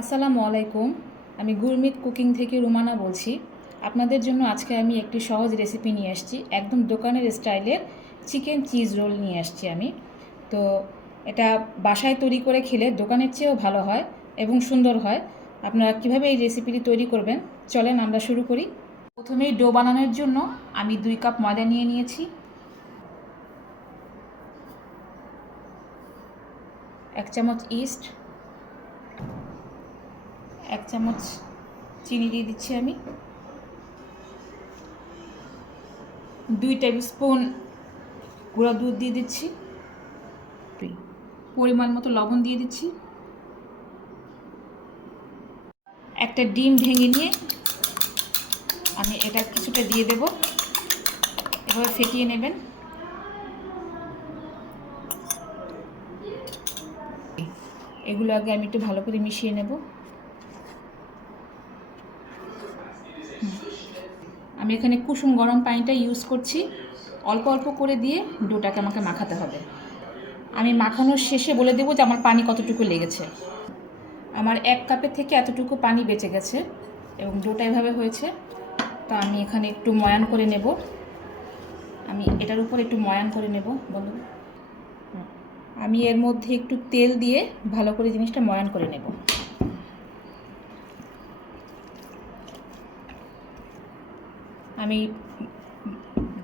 আসসালামু আলাইকুম। আমি গুরমিত কুকিং থেকে রুমানা বলছি। আপনাদের জন্য আজকে আমি একটি সহজ রেসিপি নিয়ে আসছি। একদম দোকানের স্টাইলের চিকেন চিজ রোল নিয়ে আসছি আমি। তো এটা বাসায় তৈরি করে খেলে দোকানের চেয়েও ভালো হয় এবং সুন্দর হয়। আপনারা কিভাবে এই রেসিপিটি তৈরি করবেন চলেন আমরা শুরু করি। প্রথমেই ডো বানানোর জন্য আমি 2 কাপ ময়দা নিয়ে নিয়েছি, 1 চামচ ইস্ট, 1 চামচ চিনি দিয়ে দিচ্ছি আমি, 2 টেবিল স্পুন গুঁড়া দুধ দিয়ে দিচ্ছি, পরিমাণ মতো লবণ দিয়ে দিচ্ছি, একটা ডিম ভেঙে নিয়ে আমি এটা কিছুটা দিয়ে দেব, এভাবে ফেটিয়ে নেবেন। এগুলো আগে আমি একটু ভালো করে মিশিয়ে নেব। আমি এখানে কুসুম গরম পানিটা ইউজ করছি, অল্প অল্প করে দিয়ে ডোটাকে আমাকে মাখাতে হবে। আমি মাখানোর শেষে বলে দেবো যে আমার পানি কতটুকু লেগেছে। আমার 1 কাপের থেকে এতটুকু পানি বেঁচে গেছে এবং ডোটা এভাবে হয়েছে। তো আমি এখানে একটু ময়ান করে নেব, আমি এটার উপর একটু ময়ান করে নেব। বলো, আমি এর মধ্যে একটু তেল দিয়ে ভালো করে জিনিসটা ময়ান করে নেব। আমি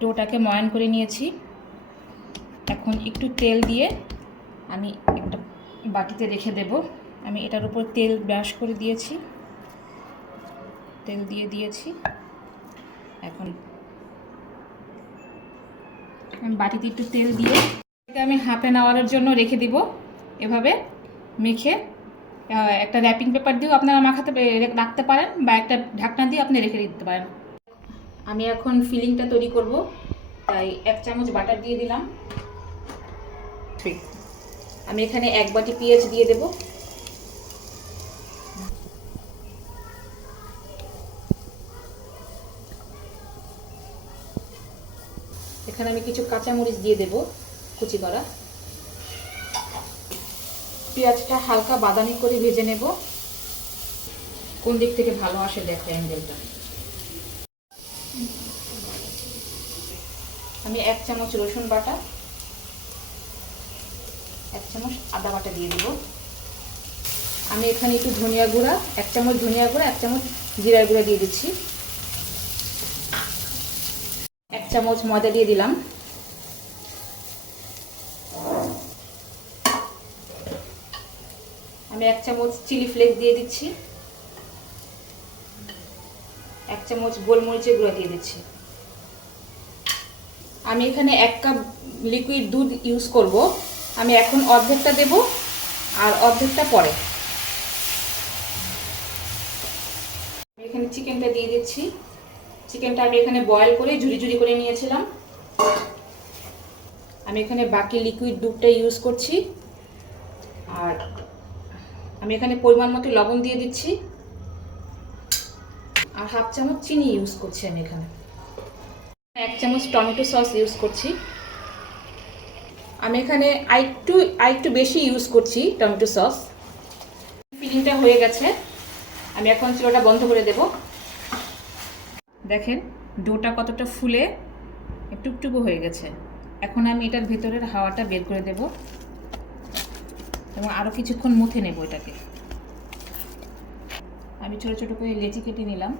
ডোটাকে ময়ান করে নিয়েছি। এখন একটু তেল দিয়ে আমি একটা বাটিতে রেখে দেব। আমি এটার উপর তেল ব্রাশ করে দিয়েছি, তেল দিয়ে দিয়েছি। এখন আমি বাটিতে একটু তেল দিয়ে এটা আমি হাফ অ্যান আওয়ারের জন্য রেখে দিব। এভাবে মেখে একটা র্যাপিং পেপার দিয়েও আপনারা মাখাতে রাখতে পারেন বা একটা ঢাকনা দিয়ে আপনি রেখে দিতে পারেন। আমি এখন ফিলিংটা তৈরি করব, তাই 1 চামচ বাটার দিয়ে দিলাম। আমি এখানে 1 বাটি পেঁয়াজ দিয়ে দেব। এখানে আমি কিছু কাঁচামরিচ দিয়ে দেব কুচি করা। পেঁয়াজটা হালকা বাদামি করে ভেজে নেব। কোন দিক থেকে ভালো আসে দেখো অ্যাঙ্গেলটা। আমি 1 চামচ রসুন বাটা, 1 চামচ আদা বাটা দিয়ে দেব। আমি এখানে একটু ধনিয়া গুঁড়া, 1 চামচ ধনিয়া গুঁড়া, 1 চামচ জিরার গুঁড়া দিয়ে দিচ্ছি। 1 চামচ ময়দা দিয়ে দিলাম। আমি 1 চামচ চিলি ফ্লেক্স দিয়ে দিচ্ছি, 1 চামচ গোলমরিচের গুঁড়া দিয়ে দিচ্ছি। আমি এখানে 1 কাপ লিকুইড দুধ ইউজ করব। আমি এখন অর্ধেকটা দেব আর অর্ধেকটা পরে। আমি এখানে চিকেনটা দিয়ে দিচ্ছি। চিকেনটা আমি এখানে বয়েল করে ঝুরি ঝুরি করে নিয়েছিলাম। আমি এখানে বাকি লিকুইড দুধটা ইউজ করছি। আর আমি এখানে পরিমাণ মতো লবণ দিয়ে দিচ্ছি আর হাফ চামচ চিনি ইউজ করছি। আমি এখানে 1 চামচ টমেটো সস ইউজ করছি। আমি এখানে আরেকটু বেশি ইউজ করছি টমেটো সস। ফিলিংটা হয়ে গেছে, আমি এখন চুলাটা বন্ধ করে দেব। দেখেন ডোটা কতটা ফুলে টুকটুকু হয়ে গেছে। এখন আমি এটার ভেতরের হাওয়াটা বের করে দেব এবং আরও কিছুক্ষণ মুথে নেব এটাকে। আমি ছোটো ছোটো করে লেচি কেটে নিলাম।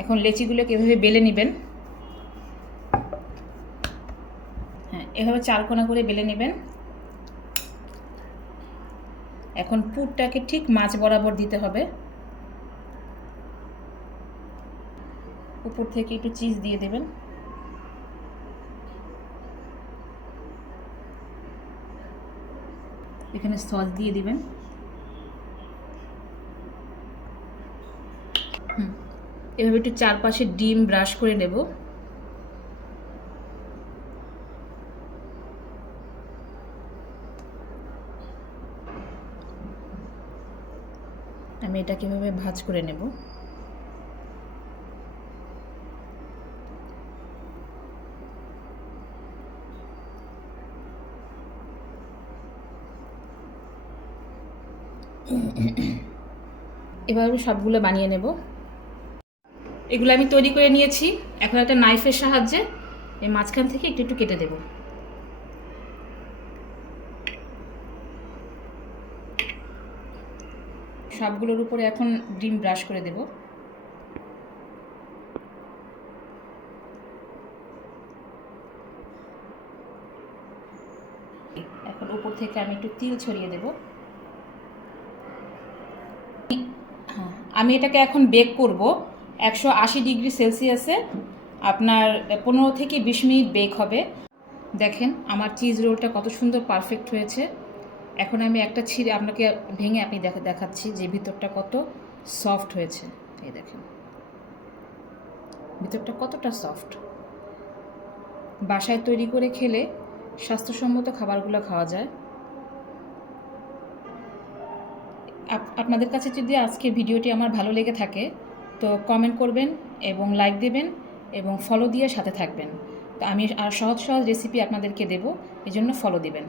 এখন লেচিগুলোকে এভাবে বেলে নেবেন। হ্যাঁ, এভাবে চারকোনা করে বেলে নেবেন। এখন পুরটাকে ঠিক মাছ বরাবর দিতে হবে। উপর থেকে একটু চিজ দিয়ে দেবেন। এখানে সস দিয়ে দিবেন। এভাবে একটু চারপাশে ডিম ব্রাশ করে নেব। আমি এটাকে এভাবে ভাঁজ করে নেব। এভাবে সবগুলো বানিয়ে নেব। এগুলো আমি তৈরি করে নিয়েছি। এখন একটা নাইফের সাহায্যে এই মাঝখান থেকে একটু একটু কেটে দেব। সবগুলোর উপরে এখন ডিম ব্রাশ করে দেব। এখন উপর থেকে আমি একটু তিল ছড়িয়ে দেব। হ্যাঁ, আমি এটাকে এখন বেক করব 180 ডিগ্রি সেলসিয়াসে। আপনার 15 থেকে 20 মিনিট বেক হবে। দেখেন আমার চিজ রোলটা কত সুন্দর পারফেক্ট হয়েছে। এখন আমি একটা ছিঁড়ে আপনাকে ভেঙে আপনি দেখাচ্ছি যে ভিতরটা কত সফট হয়েছে। এই দেখেন ভিতরটা কতটা সফট। বাসায় তৈরি করে খেলে স্বাস্থ্যসম্মত খাবারগুলো খাওয়া যায়। আপনাদের কাছে যদি আজকে ভিডিওটি আমার ভালো লেগে থাকে তো কমেন্ট করবেন এবং লাইক দেবেন এবং ফলো দিয়ে সাথে থাকবেন। তো আমি আর সহজ সহজ রেসিপি আপনাদেরকে দেব, এজন্য ফলো দিবেন।